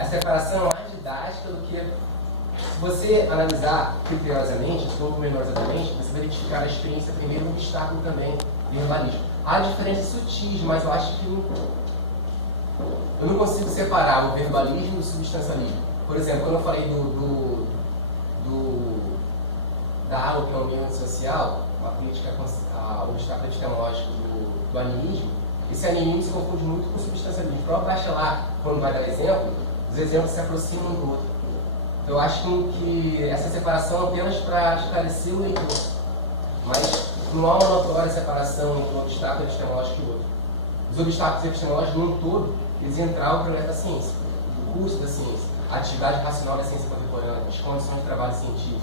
a separação é mais didática do que... Se você analisar criteriosamente, pormenorizadamente, você vai identificar a experiência primeiro um obstáculo também de verbalismo. Há diferenças sutis, mas eu acho que eu não consigo separar o verbalismo do substancialismo. Por exemplo, quando eu falei da água que é o meio social, uma crítica ao obstáculo epistemológico do animismo, esse animismo se confunde muito com o substancialismo. O próprio Bachelard, quando vai dar exemplo, os exemplos se aproximam um do outro. Então, eu acho que essa separação é apenas para esclarecer o leitor, mas não há uma notória separação entre um obstáculo epistemológico e o outro. Os obstáculos epistemológicos, num todo, eles entraram no projeto da ciência, o curso da ciência, a atividade racional da ciência contemporânea, as condições de trabalho científico,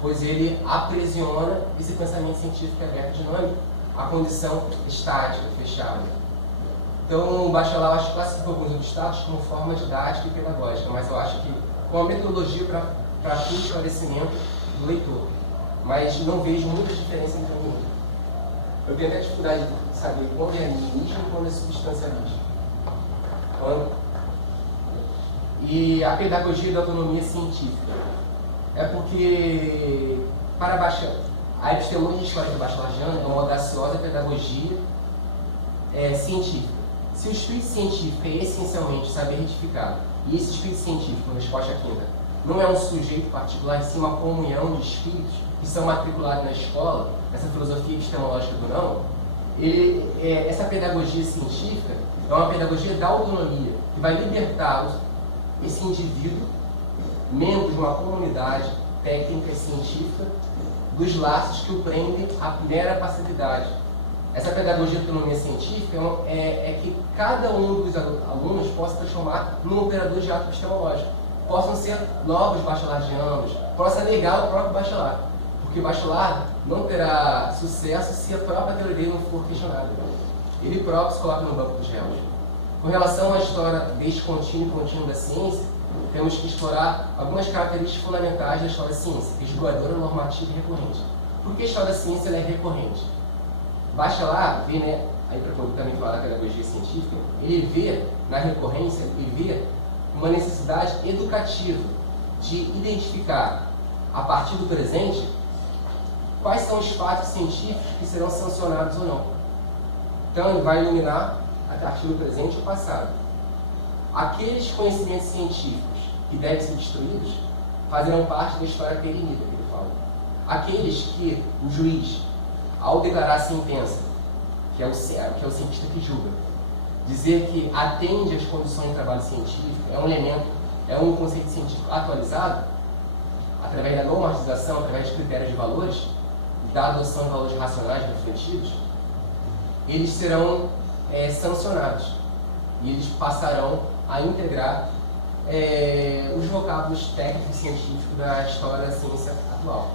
pois ele aprisiona esse pensamento científico aberto e dinâmico à condição estática, fechada. Então, o Bachelard, acho que classifica alguns obstáculos como forma didática e pedagógica, mas eu acho que com a metodologia para o esclarecimento do leitor, mas não vejo muita diferença entre um e outro. Eu tenho até dificuldade de saber quando é animismo e quando é substancialismo. E a pedagogia da autonomia científica. É porque, para a epistemologia histórica bachelardiana é uma audaciosa pedagogia científica. Se o espírito científico é essencialmente saber retificar, e esse espírito científico, na resposta à quinta, não é um sujeito particular, e sim uma comunhão de espíritos que são matriculados na escola, essa filosofia epistemológica do não, essa pedagogia científica é uma pedagogia da autonomia, que vai libertar esse indivíduo, membro de uma comunidade técnica e científica, dos laços que o prendem à mera passividade. Essa pedagogia de autonomia científica é que cada um dos alunos possa transformar num operador de ato epistemológico. Possam ser novos bachelardianos, possa negar o próprio Bachelard. Porque o Bachelard não terá sucesso se a própria teoria dele não for questionada. Ele próprio se coloca no banco dos réus. Com relação à história deste contínuo e contínuo da ciência, temos que explorar algumas características fundamentais da história da ciência, esgoadora, normativa e recorrente. Por que a história da ciência ela é recorrente? Bachelard vê, aí para também falar da pedagogia científica, ele vê na recorrência, ele vê uma necessidade educativa de identificar, a partir do presente, quais são os fatos científicos que serão sancionados ou não. Então ele vai iluminar, a partir do presente, o passado. Aqueles conhecimentos científicos que devem ser destruídos fazerão parte da história perenida, que ele fala. Aqueles que o juiz, ao declarar a sentença, que é o cientista que julga, dizer que atende às condições de trabalho científico, é um conceito científico atualizado, através da normatização, através de critérios de valores, da adoção de valores racionais refletidos, eles serão sancionados e eles passarão a integrar os vocábulos técnicos e científicos da história da ciência atual.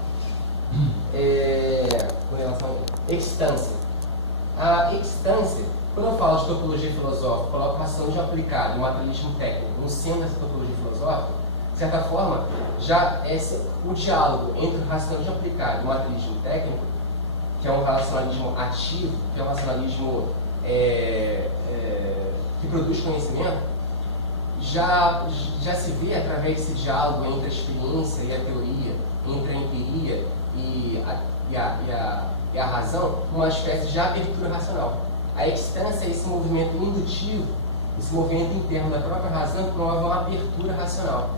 Com relação à extância. A extância, quando eu falo de topologia filosófica, coloco o racionalismo aplicado e o materialismo técnico no centro dessa topologia filosófica, de certa forma, já o diálogo entre o racionalismo aplicado e o materialismo técnico, que é um racionalismo ativo, que é um racionalismo que produz conhecimento, já se vê através desse diálogo entre a experiência e a teoria, entre a empiria e a razão, uma espécie de abertura racional. A extância é esse movimento indutivo, esse movimento interno da própria razão que promove uma abertura racional.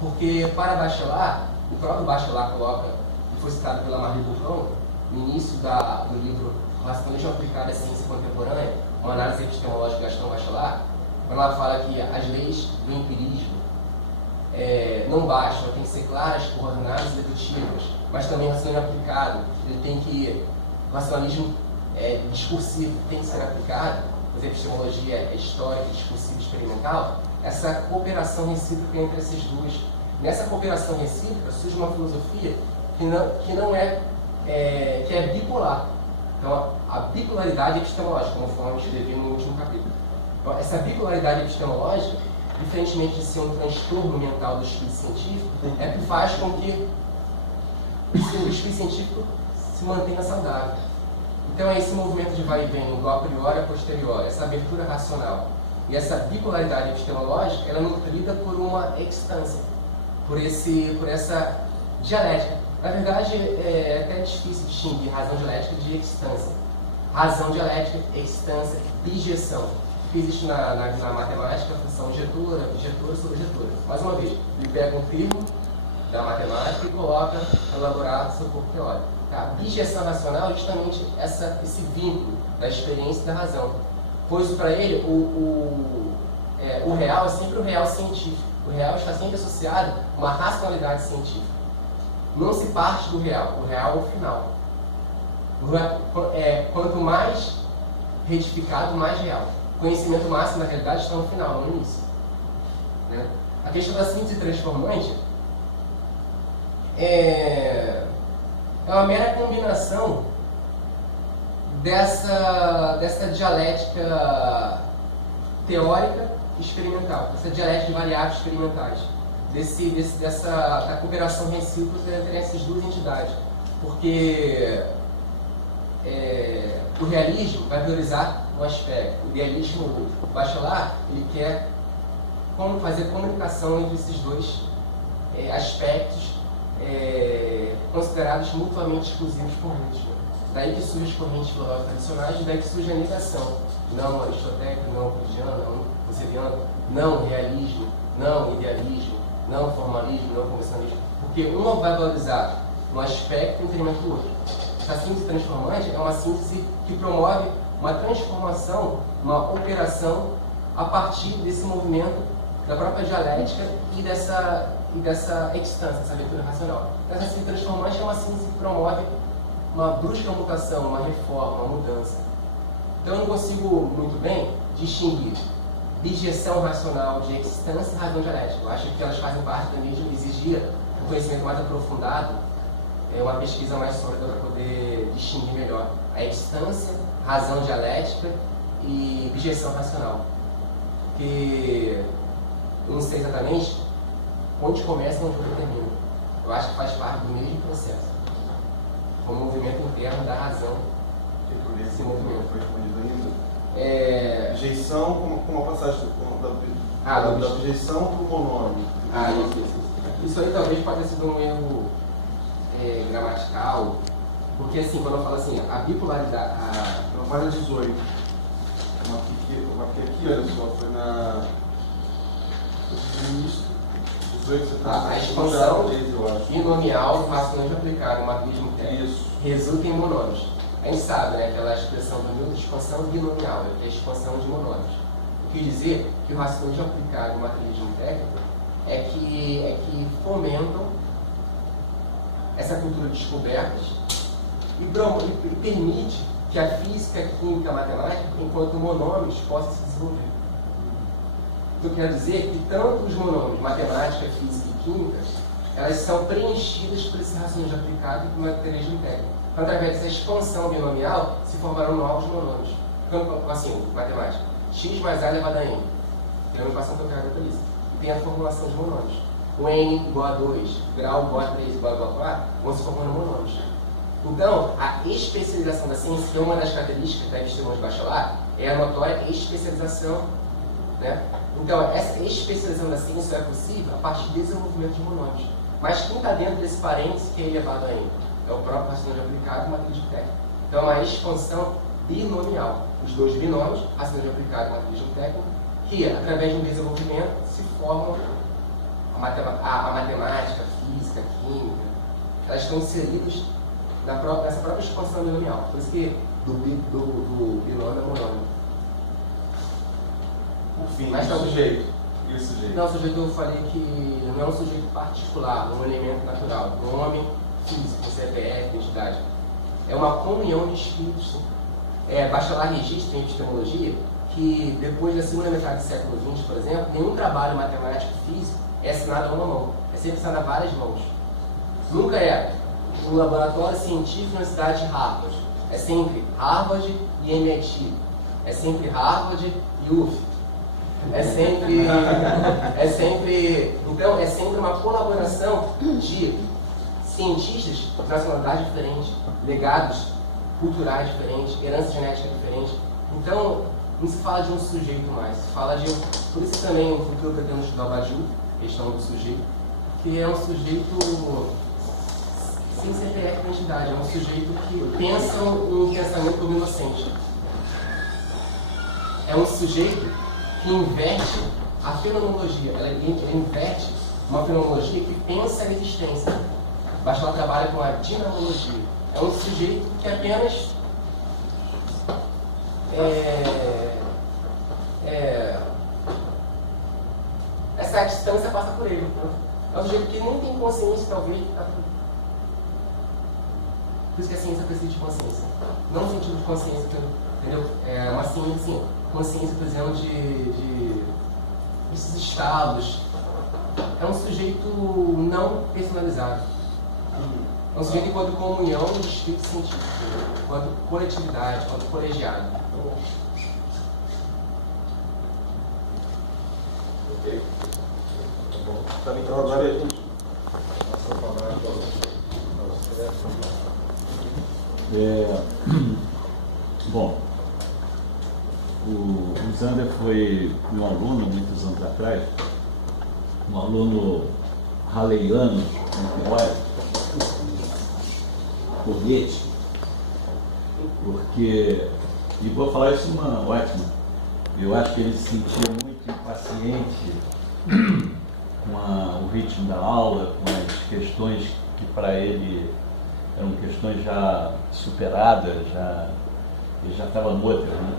Porque para Bachelard, o próprio Bachelard coloca, e foi citado pela Marie Boucron, no início do livro Racionalismo aplicado à ciência contemporânea, uma análise epistemológica de Gaston Bachelard, quando ela fala que as leis do empirismo não bastam, tem que ser claras, coordenadas e dedutivas, mas também o racionalismo aplicado, o racionalismo discursivo tem que ser aplicado, pois a epistemologia histórica, discursiva e experimental, essa cooperação recíproca entre essas duas. Nessa cooperação recíproca surge uma filosofia que é bipolar. Então, a bipolaridade epistemológica, conforme eu escrevi no último capítulo. Então, essa bipolaridade epistemológica, diferentemente de ser um transtorno mental do espírito científico, é que faz com que o espírito científico se mantenha saudável. Então é esse movimento de vai e vem, do a priori a posteriori, essa abertura racional E essa bipolaridade epistemológica ela é nutrida por uma extância, por essa dialética. Na verdade, é até difícil distinguir razão dialética de extância. Razão dialética, extância, bijeção. Que existe na matemática a função jetura sobre jetura. Mais uma vez, ele pega um termo da matemática e coloca no elaborado do seu corpo teórico. Tá? A bijeção racional é justamente esse vínculo da experiência e da razão. Pois para ele, o real é sempre o real científico. O real está sempre associado a uma racionalidade científica. Não se parte do real, o real é o final. Quanto mais retificado, mais real. O conhecimento máximo da realidade está no final, não no início. Né? A questão da síntese transformante é uma mera combinação dessa dialética teórica experimental, dessa dialética de variáveis experimentais, da cooperação recíproca entre essas duas entidades. Porque o realismo vai priorizar um aspecto, o idealismo outro. O Bachelard, ele quer fazer comunicação entre esses dois aspectos considerados mutuamente exclusivos por Nietzsche. Daí que surgem as correntes filosóficas tradicionais, e daí que surge a negação. Não aristotélico, não euclidiano, não husserliano, não realismo, não idealismo, não formalismo, não convencionalismo. Porque um vai valorizar um aspecto em detrimento do outro. Essa síntese transformante é uma síntese que promove uma transformação, uma operação a partir desse movimento da própria dialética e dessa extância, essa leitura racional. Essa síntese transformante é uma síntese que promove uma brusca mutação, uma reforma, uma mudança. Então eu não consigo muito bem distinguir bijeção racional de extância e razão dialética. Eu acho que elas fazem parte da mesma, exigir um conhecimento mais aprofundado, uma pesquisa mais sólida para poder distinguir melhor a extância, razão dialética e bijeção racional. Porque eu não sei exatamente onde começa e onde termina. Eu acho que faz parte do mesmo processo. Como um movimento interno da razão desse movimento. Bijeição, como a passagem da bijeição para o monônimo. Isso aí talvez pode ter sido um erro gramatical, porque assim, quando eu falo assim, a bipolaridade. Na página 18. Eu marquei aqui, olha só, foi na. A expansão binomial do racionalismo aplicado ao marxismo técnico resulta em monômios. A gente sabe, né, aquela expressão do Newton de expansão binomial, que é a expansão de monômios. O que quer dizer que o racionalismo aplicado ao marxismo técnico é que fomentam essa cultura de descobertas e permite que a física, a química, a matemática, enquanto monômios, possam se desenvolver. Eu quero dizer que tanto os monômios, matemática, física e química, elas são preenchidas por esse raciocínio aplicado e materialismo técnico. Então, através dessa expansão binomial, se formarão novos monômios. Então, assim, matemática, x mais a elevado a n. Tem uma equação que eu quero isso. E tem a formulação de monômios. O n igual a 2, grau igual a 3, igual a 4, vão se formando monômios. Então, a especialização da ciência, que é uma das características da epistemologia de Bachelard, é a notória especialização. Né? Então, essa especialização da ciência só é possível a partir do desenvolvimento de monômios. Mas quem está dentro desse parênteses que é elevado a n? É o próprio raciocínio aplicado e o materialismo técnico. Então, é uma expansão binomial. Os dois binômios, raciocínio aplicado e materialismo técnico, que, através de um desenvolvimento, se formam a matemática, a física, a química. Elas estão inseridas nessa própria expansão binomial. Por isso que do binômio é monômio. Por fim, mas o sujeito. E o sujeito? Não, o sujeito eu falei que não é um sujeito particular, um elemento natural. Um homem físico, CPF, entidade. É uma comunhão de espíritos. Bachelard registra em epistemologia que depois da segunda metade do século XX, por exemplo, nenhum trabalho matemático físico é assinado a uma mão. É sempre assinado a várias mãos. Nunca é um laboratório científico na cidade de Harvard. É sempre Harvard e MIT. É sempre Harvard e UF. Então, é sempre uma colaboração de cientistas de nacionalidade diferente, legados culturais diferentes, herança genética diferente. Então, não se fala de um sujeito mais, se fala de... Por isso também no futuro eu pretendo estudar o Badiou, questão do sujeito, que é um sujeito sem CPF de identidade, é um sujeito que pensa um pensamento como inocente. É um sujeito que inverte a fenomenologia, ele inverte uma fenomenologia que pensa a existência. Bachelor trabalha com a dinamologia. É um sujeito que apenas essa distância passa por ele. É um sujeito que nem tem consciência, talvez, tá tudo. Por isso que a ciência precisa de consciência. Não no sentido de consciência, entendeu? É uma ciência, assim, consciência, por exemplo, desses estados. É um sujeito não personalizado. É um sujeito enquanto comunhão do espírito científico, enquanto coletividade, enquanto colegiado. Ok. Tá bom. Então agora a gente passa a palavra Bom, o Zander foi um aluno, muitos anos atrás, um aluno halleiano, por Nietzsche, porque, e vou falar isso uma ótima, eu acho que ele se sentia muito impaciente com o ritmo da aula, com as questões que para ele eram questões já superadas, ele já estava noutra, né?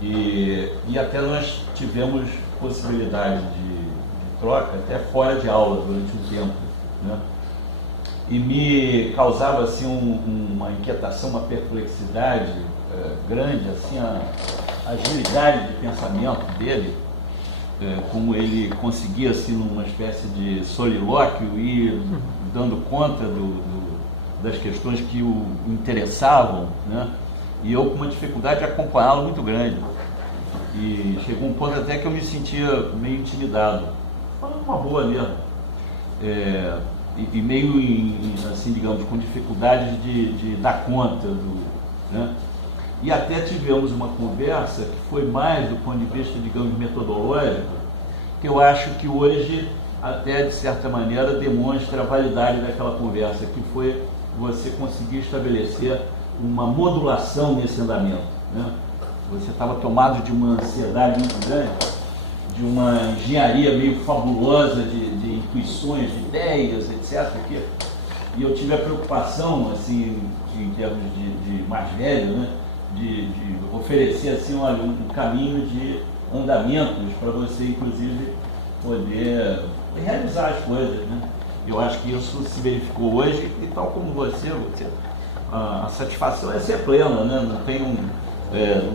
E até nós tivemos possibilidade de troca até fora de aula durante um tempo, né? E me causava assim uma inquietação, uma perplexidade grande, assim, a agilidade de pensamento dele, como ele conseguia assim numa espécie de solilóquio ir dando conta das questões que o interessavam, né? E eu com uma dificuldade de acompanhá-lo muito grande. E chegou um ponto até que eu me sentia meio intimidado, falando uma boa mesmo, e meio assim, digamos, com dificuldade de dar conta né? E até tivemos uma conversa que foi mais do ponto de vista, digamos, metodológico, que eu acho que hoje até de certa maneira demonstra a validade daquela conversa, que foi você conseguir estabelecer uma modulação nesse andamento, né? Você estava tomado de uma ansiedade muito grande, de uma engenharia meio fabulosa de intuições, de ideias, etc. E eu tive a preocupação, assim, em termos de mais velho, né? De oferecer assim, olha, um caminho de andamentos para você, inclusive, poder realizar as coisas, né? Eu acho que isso se verificou hoje, e tal como você a satisfação é ser plena, né? Não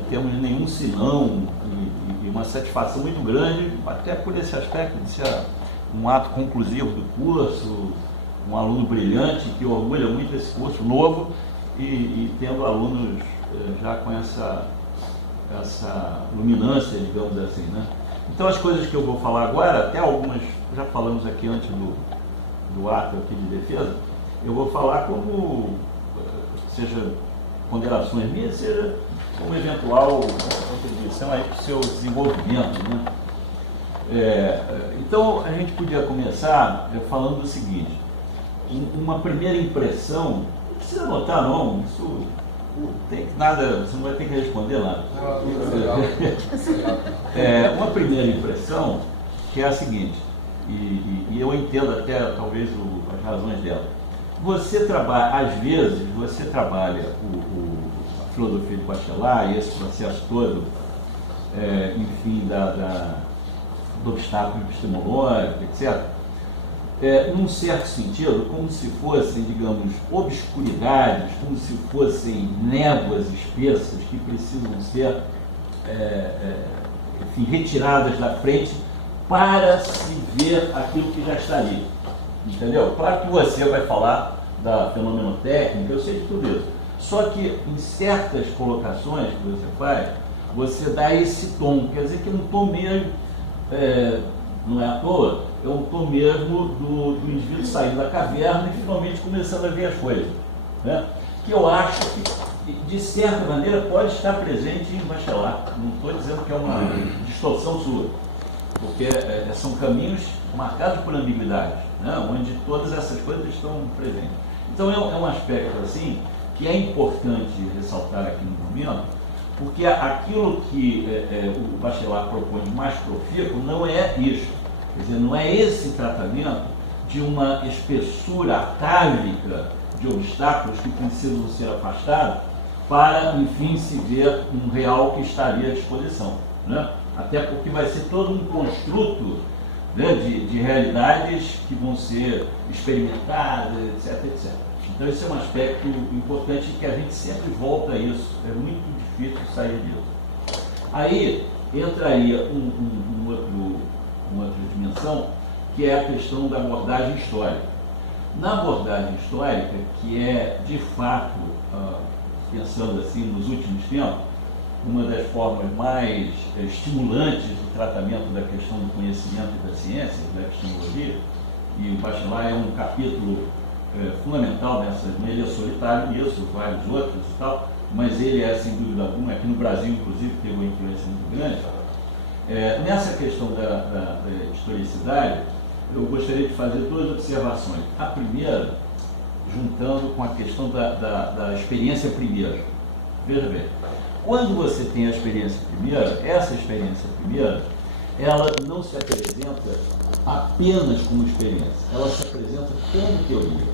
temos nenhum senão, e uma satisfação muito grande, até por esse aspecto de ser um ato conclusivo do curso, um aluno brilhante que orgulha muito esse curso novo e tendo alunos já com essa luminância, digamos assim, né? Então as coisas que eu vou falar agora, até algumas já falamos aqui antes do ato aqui de defesa, eu vou falar como, seja ponderações minhas, seja como eventual contribuição aí para o seu desenvolvimento, né? Então a gente podia começar falando do seguinte: uma primeira impressão, não precisa anotar não, isso tem nada, você não vai ter que responder nada. Uma primeira impressão que é a seguinte, e eu entendo até talvez as razões dela. Você trabalha, às vezes, você trabalha a filosofia de Bachelard e esse processo todo, enfim, do obstáculo epistemológico, etc., num certo sentido, como se fossem, digamos, obscuridades, como se fossem névoas espessas que precisam ser, enfim, retiradas da frente para se ver aquilo que já está ali. Entendeu? Claro que você vai falar da fenomenotécnica, eu sei de tudo isso. Só que em certas colocações que você faz, você dá esse tom, quer dizer que é um tom mesmo, não é à toa, é um tom mesmo do indivíduo saindo da caverna e finalmente começando a ver as coisas, né? Que eu acho que de certa maneira, pode estar presente em Bachelard. Não estou dizendo que é uma distorção sua, porque são caminhos marcados por ambiguidade, né? Onde todas essas coisas estão presentes. Então, é um aspecto assim que é importante ressaltar aqui no momento, porque aquilo que o Bachelard propõe de mais profícuo não é isso. Quer dizer, não é esse tratamento de uma espessura atávica de obstáculos que precisam ser afastados para, enfim, se ver um real que estaria à disposição, né? Até porque vai ser todo um construto, né, de realidades que vão ser experimentadas, etc, etc. Então esse é um aspecto importante que a gente sempre volta a isso, é muito difícil sair disso. Aí entraria uma outra dimensão, que é a questão da abordagem histórica. Na abordagem histórica, que é de fato, pensando assim nos últimos tempos, uma das formas mais estimulantes do tratamento da questão do conhecimento e da ciência, da epistemologia, e o Bachelard é um capítulo fundamental nessa, ele é solitário nisso, vários outros e tal, mas ele é, sem dúvida alguma, aqui no Brasil, inclusive, teve uma influência muito grande. Nessa questão da historicidade, eu gostaria de fazer duas observações. A primeira, juntando com a questão da experiência primeira. Veja bem, quando você tem a experiência primeira, essa experiência primeira, ela não se apresenta apenas como experiência, ela se apresenta como teoria.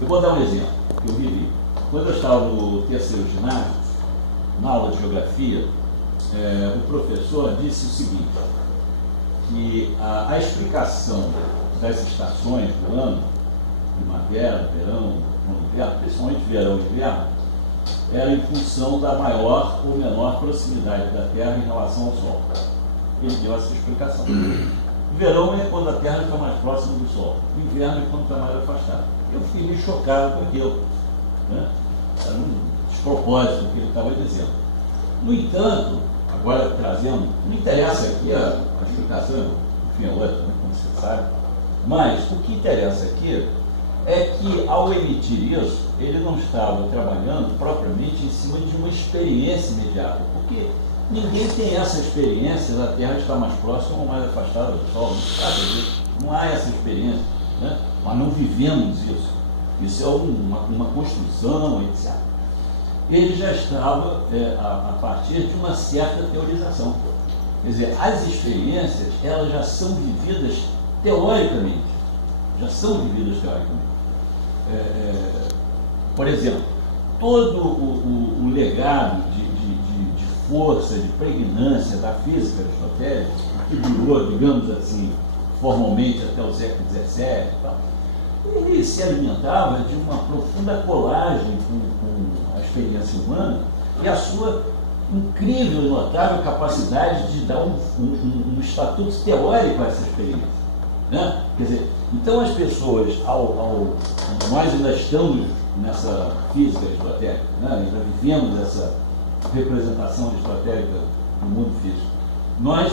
Eu vou dar um exemplo que eu vivi. Quando eu estava no terceiro ginásio, na aula de geografia, o professor disse o seguinte, que a explicação das estações do ano, primavera, verão, inverno, principalmente verão e inverno, era em função da maior ou menor proximidade da Terra em relação ao Sol. Ele deu essa explicação. O verão é quando a Terra está mais próxima do Sol. O inverno é quando está mais afastada. Eu fiquei meio chocado com aquilo, né? Era um despropósito do que ele estava dizendo. No entanto, agora trazendo, não interessa aqui a explicação, enfim, é outra, né, como você sabe, mas o que interessa aqui é que, ao emitir isso, ele não estava trabalhando propriamente em cima de uma experiência imediata, porque ninguém tem essa experiência da Terra estar mais próxima ou mais afastada do Sol, não há essa experiência, né? Mas não vivemos isso. Isso é uma construção, etc. Ele já estava a partir de uma certa teorização. Quer dizer, as experiências, elas já são vividas teoricamente. Por exemplo, todo o legado de força, de pregnância da física aristotélica, que durou, digamos assim, formalmente até o século XVII e tal, ele se alimentava de uma profunda colagem com a experiência humana e a sua incrível e notável capacidade de dar um estatuto teórico a essa experiência, né? Quer dizer, então as pessoas, nós ainda estamos nessa física aristotélica, né? Ainda vivemos essa representação aristotélica do mundo físico. Nós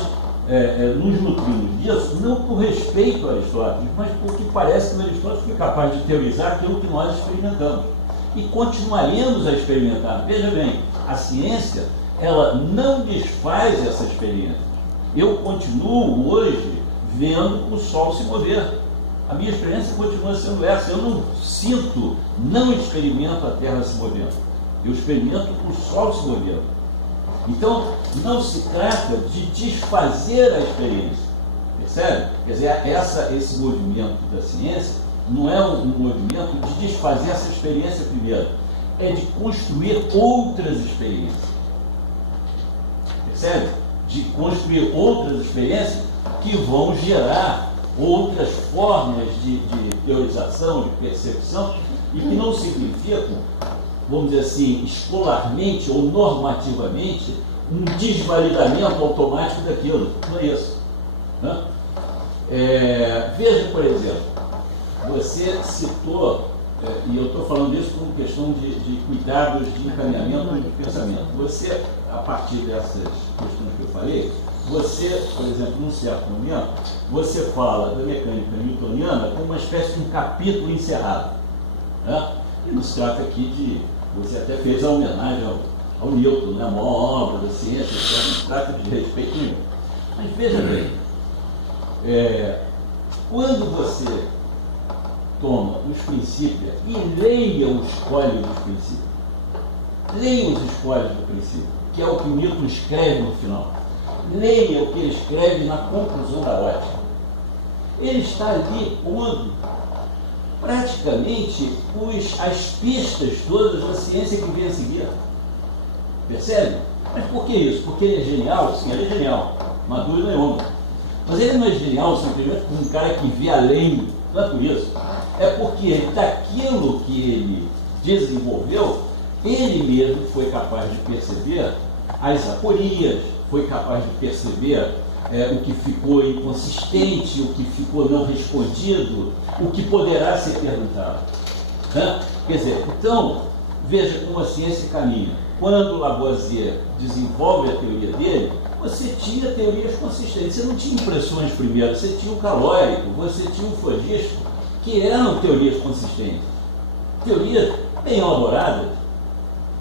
nos nutrimos disso não por respeito a Aristóteles, mas porque parece que o Aristóteles foi capaz de teorizar aquilo que nós experimentamos. E continuaremos a experimentar. Veja bem, a ciência, ela não desfaz essa experiência. Eu continuo hoje vendo o Sol se mover. A minha experiência continua sendo essa. Eu não experimento a Terra se movendo. Eu experimento o Sol se movendo. Então, não se trata de desfazer a experiência, percebe? Quer dizer, esse movimento da ciência não é um movimento de desfazer essa experiência primeiro, é de construir outras experiências, percebe? De construir outras experiências que vão gerar outras formas de teorização, de percepção, e que não significam, vamos dizer assim, escolarmente ou normativamente, um desvalidamento automático daquilo. Não é isso, né? Veja, por exemplo, você citou, e eu estou falando isso por questão de cuidados de encaminhamento do pensamento. Você, a partir dessas questões que eu falei, você, por exemplo, num certo momento, você fala da mecânica newtoniana como uma espécie de um capítulo encerrado, né? E não se trata aqui de Você até fez a homenagem ao Newton, né? A maior obra da ciência, que não trata de respeito nenhum. Mas veja bem, quando você toma os princípios e leia os códigos dos princípios, leia os escolhas do princípio, que é o que Newton escreve no final. Leia o que ele escreve na conclusão da ótica. Ele está ali pondo praticamente as pistas todas da ciência que vem a seguir. Percebe? Mas por que isso? Porque ele é genial? Sim, ele é genial. Uma dúvida nenhuma. Mas ele não é genial simplesmente como um cara que vê além. Não é por isso. É porque daquilo que ele desenvolveu, ele mesmo foi capaz de perceber as aporias, foi capaz de perceber o que ficou inconsistente, o que ficou não respondido, o que poderá ser perguntado. Né? Quer dizer, então, veja como a ciência caminha. Quando Lavoisier desenvolve a teoria dele, você tinha teorias consistentes. Você não tinha impressões primeiro, você tinha o calórico, você tinha o flogisto, que eram teorias consistentes. Teorias bem elaboradas.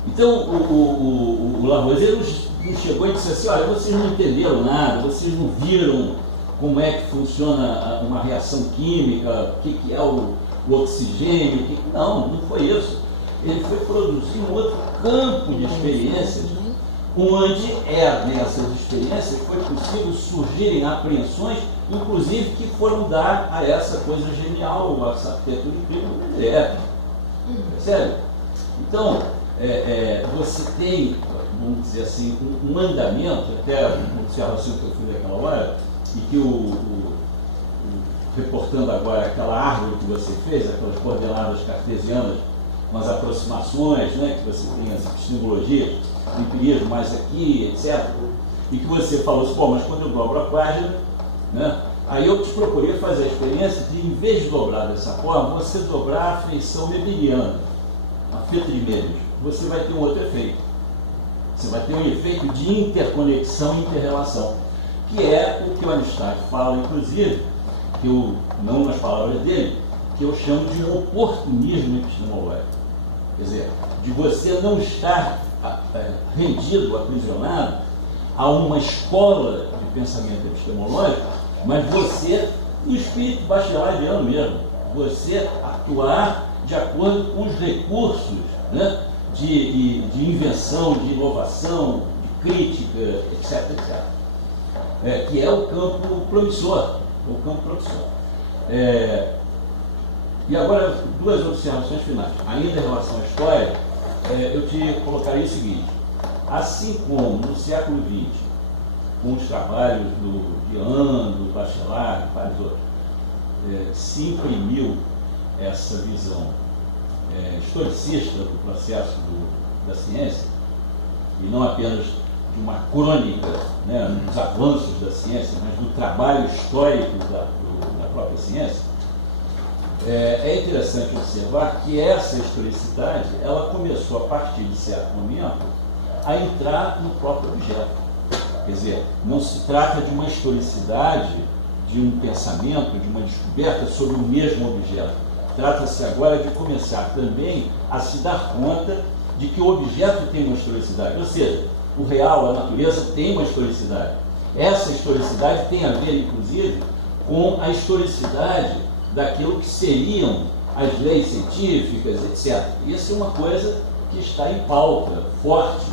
Então, o Lavoisier não chegou e disse assim, olha, vocês não entenderam nada, vocês não viram como é que funciona uma reação química, o que é o oxigênio. Não foi isso. Ele foi produzir um outro campo de experiências, onde nessas experiências foi possível surgirem apreensões, inclusive que foram dar a essa coisa genial, essa arquitetura incrível do Mendeleev. Percebe? Então, você tem, vamos dizer assim, um andamento, até uma observação que eu fiz naquela hora, e que reportando agora aquela árvore que você fez, aquelas coordenadas cartesianas, com as aproximações, né, que você tem as epistemologias, o empirismo mais aqui, etc. E que você falou assim, bom, mas quando eu dobro a página, né, aí eu te procurei fazer a experiência de, em vez de dobrar dessa forma, você dobrar a feição weberiana, a fita de meios. Você vai ter um outro efeito. Você vai ter um efeito de interconexão e interrelação, que é o que o Einstein fala, inclusive, que eu, não nas palavras dele, que eu chamo de um oportunismo epistemológico. Quer dizer, de você não estar rendido, aprisionado a uma escola de pensamento epistemológico, mas você, no espírito bachelariano mesmo, você atuar de acordo com os recursos, né, de invenção, de inovação, de crítica, etc. Que é o campo promissor. E agora, duas observações finais. Ainda em relação à história, eu te colocaria o seguinte: assim como no século XX, com os trabalhos de Ando, do Bachelard e vários outros, se imprimiu essa visão historicista do processo da ciência, e não apenas de uma crônica, né, dos avanços da ciência, mas do trabalho histórico da própria ciência, é interessante observar que essa historicidade, ela começou a partir de certo momento a entrar no próprio objeto. Quer dizer, não se trata de uma historicidade, de um pensamento, de uma descoberta sobre o mesmo objeto. Trata-se agora de começar também a se dar conta de que o objeto tem uma historicidade, ou seja, o real, a natureza tem uma historicidade. Essa historicidade tem a ver, inclusive, com a historicidade daquilo que seriam as leis científicas, etc. Isso é uma coisa que está em pauta, forte,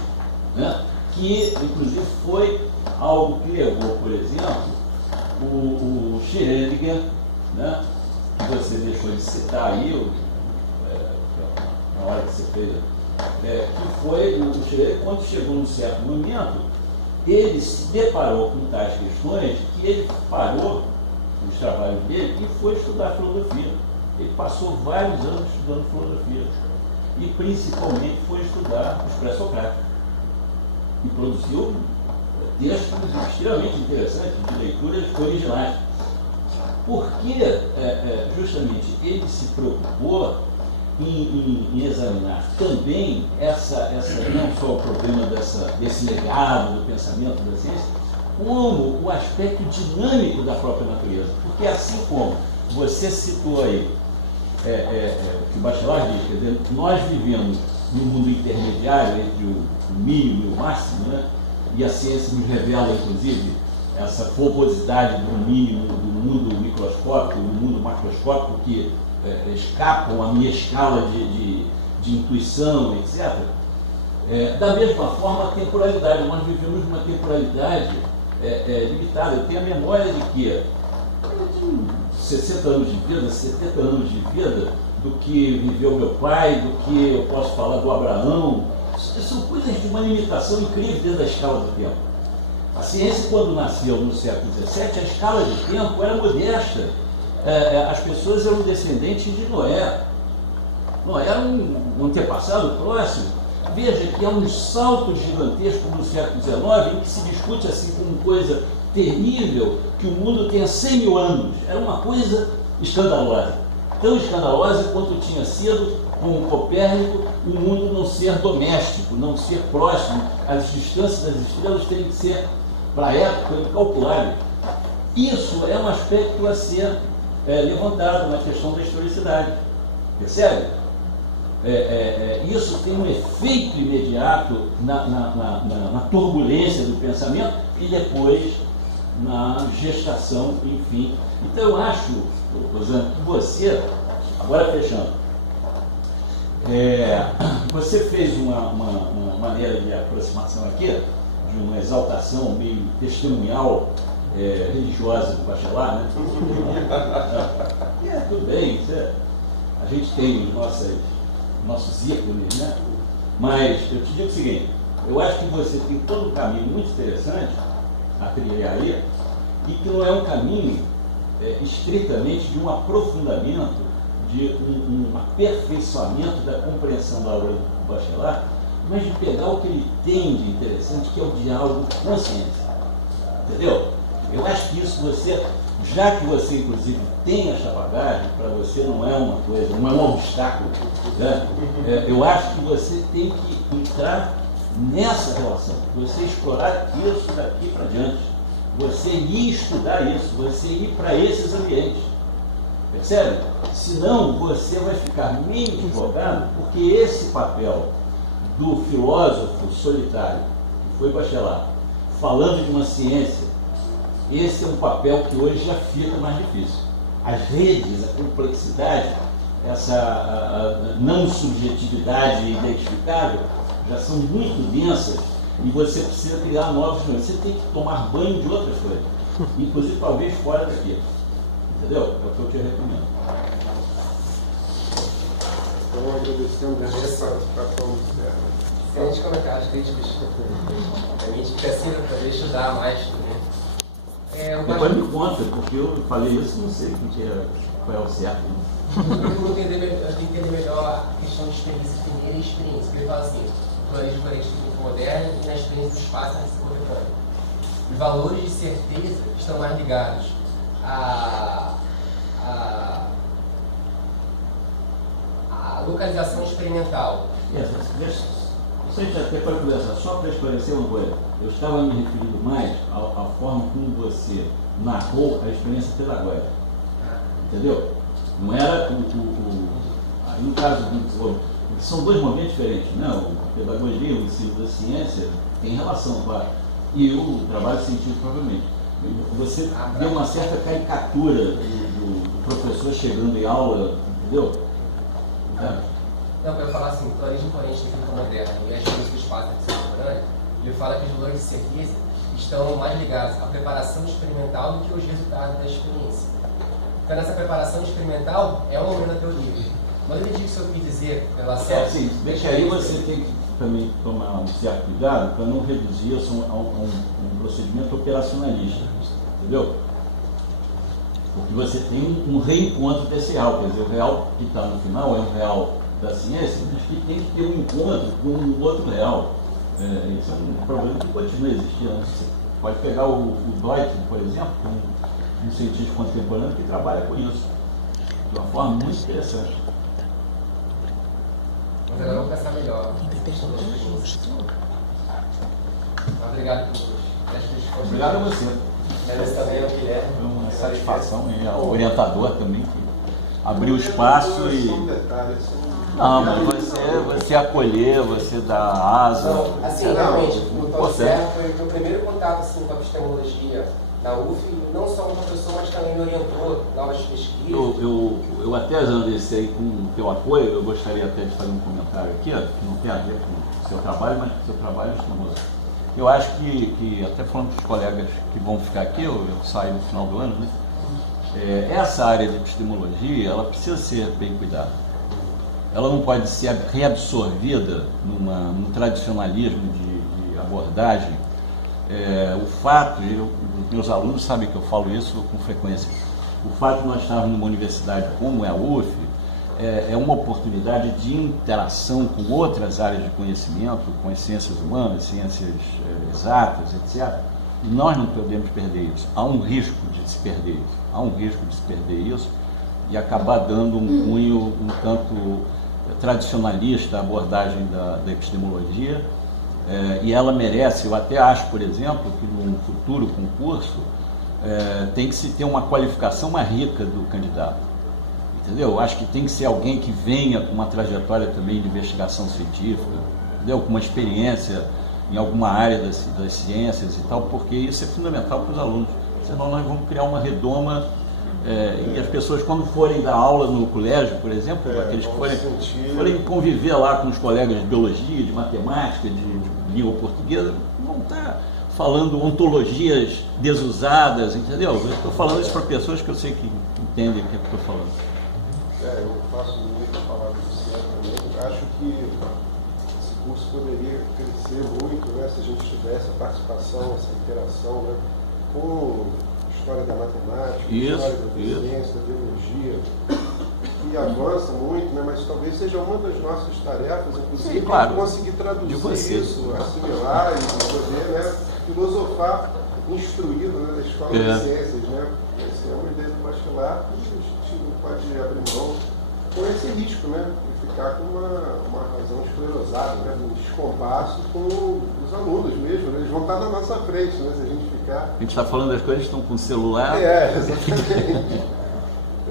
né? Que, inclusive, foi algo que levou, por exemplo, o Schrödinger, né, que você deixou de citar aí, na hora que você fez, que foi o Schrödinger, quando chegou num certo momento, ele se deparou com tais questões que ele parou os trabalhos dele e foi estudar filosofia. Ele passou vários anos estudando filosofia e principalmente foi estudar os pré-socráticos e produziu textos extremamente interessantes de leituras originais, porque justamente ele se preocupou em examinar também não só o problema desse legado do pensamento da ciência, como o aspecto dinâmico da própria natureza. Porque assim como você citou aí, que o Bachelard diz, quer dizer, nós vivemos no mundo intermediário entre o mínimo e o máximo, né? E a ciência nos revela, inclusive, essa fobosidade do mínimo, do mundo microscópico, do mundo macroscópico, que escapam à minha escala de intuição, etc. Da mesma forma, a temporalidade. Nós vivemos uma temporalidade limitada. Eu tenho a memória de que eu tenho 60 anos de vida, 70 anos de vida, do que viveu meu pai, do que eu posso falar do Abraão. São coisas de uma limitação incrível dentro da escala do tempo. A ciência, quando nasceu no século XVII, a escala de tempo era modesta. As pessoas eram descendentes de Noé. Noé era um antepassado próximo. Veja que há um salto gigantesco no século XIX em que se discute assim como coisa terrível que o mundo tenha 100 mil anos. Era uma coisa escandalosa. Tão escandalosa quanto tinha sido com Copérnico o mundo não ser doméstico, não ser próximo. As distâncias das estrelas têm que ser, para a época, incalculáveis. Isso é um aspecto a ser levantado na questão da historicidade. Percebe? Isso tem um efeito imediato na turbulência do pensamento e depois na gestação, enfim. Então eu acho, Rosana, que você, agora fechando, você fez uma maneira de aproximação aqui, de uma exaltação meio testemunhal religiosa do Bachelard, né? Tudo bem, a gente tem os nossos ícones, né? Mas eu te digo o seguinte, eu acho que você tem todo um caminho muito interessante a trilhar aí, e que não é um caminho estritamente de um aprofundamento, de um aperfeiçoamento da compreensão da obra do Bachelard, mas de pegar o que ele tem de interessante, que é o diálogo com a ciência. Entendeu? Eu acho que isso você, já que você inclusive tem essa bagagem, para você não é uma coisa, não é um obstáculo, né? Eu acho que você tem que entrar nessa relação, você explorar isso daqui para diante, você ir estudar isso, você ir para esses ambientes. Percebe? Senão você vai ficar meio desbocado, porque esse papel do filósofo solitário, que foi Bachelard, falando de uma ciência, esse é um papel que hoje já fica mais difícil. As redes, a complexidade, essa não subjetividade identificável, já são muito densas e você precisa criar novos meios. Você tem que tomar banho de outras coisas, inclusive talvez fora daqui. Entendeu? É o que eu te recomendo. Então, agradecendo essa participação. Excelente comentários, críticos. A gente precisa poder estudar mais também. Depois me conta, porque eu falei isso e não sei qual é o certo. Eu tenho que entender melhor a questão de experiência primeira e experiência. Porque ele fala assim, o pluralismo coletivo moderno e na experiência do espaço na contemporânea. Os valores de certeza estão mais ligados à localização experimental. Você já até pode conversar, só para esclarecer uma coisa. Eu estava me referindo mais à forma como você narrou a experiência pedagógica. Entendeu? Não era aí no caso são dois momentos diferentes, né? A pedagogia, o ensino da ciência tem relação com e o trabalho científico, provavelmente. Você deu uma certa caricatura do professor chegando em aula, entendeu? Não, eu ia falar assim, o pluralismo coerente da física moderna e a experiência do espaço na física contemporânea, ele fala que os valores de certeza estão mais ligados à preparação experimental do que aos resultados da experiência. Então, nessa preparação experimental é um momento da teoria. Mas eu entendi o que o senhor quis dizer em relação sim, bem que aí você tem que também tomar um certo cuidado para não reduzir isso a um procedimento operacionalista, entendeu? Porque você tem um reencontro desse real, quer dizer, o real que está no final é um real da ciência, mas que tem que ter um encontro com um outro real. Isso é um problema que continua existindo. Você pode pegar o Deutsch, por exemplo, um cientista contemporâneo que trabalha com isso de uma forma muito interessante. Mas agora eu vou pensar melhor. Obrigado por respostas. Obrigado a você. Agradeço também ao Guilherme. Foi uma satisfação e ao orientador também, que abriu espaço e Não, mas você acolher, você dar asa. Não, assim, realmente, o Dr. Serra foi o meu primeiro contato assim, com a epistemologia na UF, não só como professor, mas também me orientou novas pesquisas. Eu até, Janderson, aí com o teu apoio, eu gostaria até de fazer um comentário aqui, ó, que não tem a ver com o seu trabalho, mas com o seu trabalho estimuloso. Eu acho que até falando para os colegas que vão ficar aqui, eu saio no final do ano, né? Essa área de epistemologia, ela precisa ser bem cuidada. Ela não pode ser reabsorvida num tradicionalismo de abordagem. O fato, os meus alunos sabem que eu falo isso com frequência, o fato de nós estarmos numa universidade como é a UF, é uma oportunidade de interação com outras áreas de conhecimento, com as ciências humanas, ciências exatas, etc. E nós não podemos perder isso. Há um risco de se perder isso. Há um risco de se perder isso e acabar dando um cunho um tanto tradicionalista à abordagem da epistemologia. E ela merece, eu até acho, por exemplo, que num futuro concurso tem que se ter uma qualificação mais rica do candidato. Entendeu? Acho que tem que ser alguém que venha com uma trajetória também de investigação científica, entendeu? Com uma experiência em alguma área das ciências e tal, porque isso é fundamental para os alunos. Senão nós vamos criar uma redoma e as pessoas, quando forem dar aula no colégio, por exemplo, aqueles que forem conviver lá com os colegas de biologia, de matemática, de língua portuguesa, vão estar falando ontologias desusadas, entendeu? Eu estou falando isso para pessoas que eu sei que entendem o que eu estou falando. Eu faço muito falar disso também. Acho que esse curso poderia crescer muito, né, se a gente tivesse a participação, essa interação, né, com história da matemática, história da ciência, da biologia, que avança muito, né, mas talvez seja uma das nossas tarefas, inclusive, sim, claro, conseguir traduzir isso, assimilar e poder, né, filosofar instruído, né, da escola de ciências, né. Essa é uma ideia do bacharelado que a gente não pode abrir mão com esse risco, né, de ficar com uma razão esclerosada, né, um descompasso com os alunos mesmo, né, eles vão estar na nossa frente, né, se a gente ficar... A gente está falando das coisas que estão com o celular. Exatamente.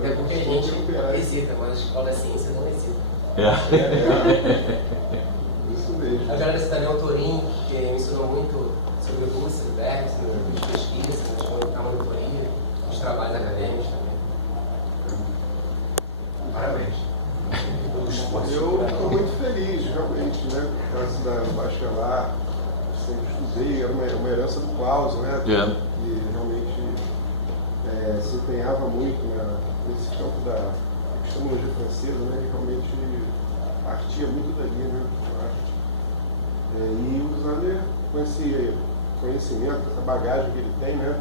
É porque a gente hesita, mas a escola da ciência não hesita. Isso mesmo. Eu agradeço também ao Torinho, que me ensinou muito sobre o Russell, o Bergs, as pesquisas, a monitoria, os trabalhos acadêmicos também. Parabéns. Eu estou muito feliz, realmente, né? Por causa da bacharelado, sempre estudei, era uma herança do Klaus, né? Que realmente se empenhava muito nesse campo da epistemologia francesa, né? E realmente partia muito dali, né? Eu acho. E o Zander, com esse conhecimento, essa bagagem que ele tem, né?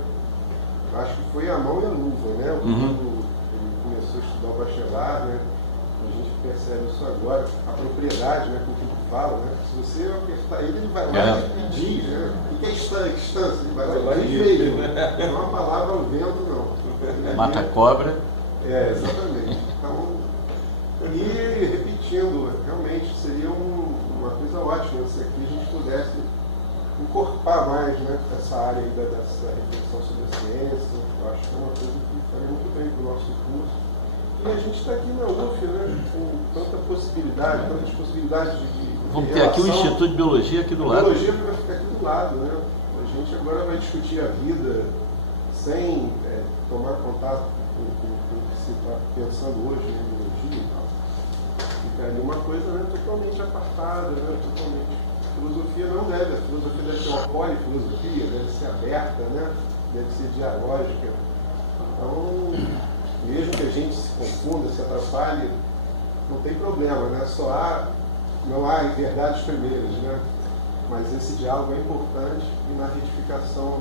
Acho que foi a mão e a luva, né? Quando ele começou a estudar o bacharelado, né? A gente percebe isso agora, a propriedade, né, com que ele fala, né? Se você apertar ele vai lá e diz, né? O que é instância? Ele vai lá e veio, né? Não é uma palavra ao vento, não. Mata a cobra. Exatamente. Então, e repetindo, realmente seria uma coisa ótima se aqui a gente pudesse incorporar mais, né, essa área aí dessa reflexão sobre a ciência. Eu acho que é uma coisa que faria muito bem para o nosso curso. E a gente está aqui na UF, né, com tantas possibilidades de vamos ter aqui o Instituto de Biologia aqui do lado. A biologia vai ficar aqui do lado, né? A gente agora vai discutir a vida sem tomar contato com o que se está pensando hoje em biologia e tal. Fica ali uma coisa, né, totalmente apartada, né, totalmente. A filosofia não deve, a filosofia deve ser uma polifilosofia, deve ser aberta, né, deve ser dialógica. Então, mesmo que a gente se confunda, se atrapalhe, não tem problema, né? Não há verdades primeiras, né? Mas esse diálogo é importante e na retificação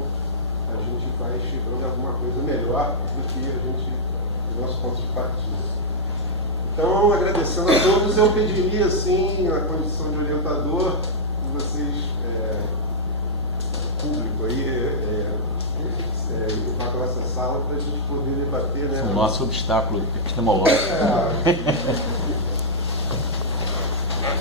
a gente vai chegando a alguma coisa melhor do que o nosso ponto de partida. Então, agradecendo a todos, eu pediria, assim, a condição de orientador de vocês, público aí, para a nossa sala para a gente poder debater, né? O nosso obstáculo epistemológico.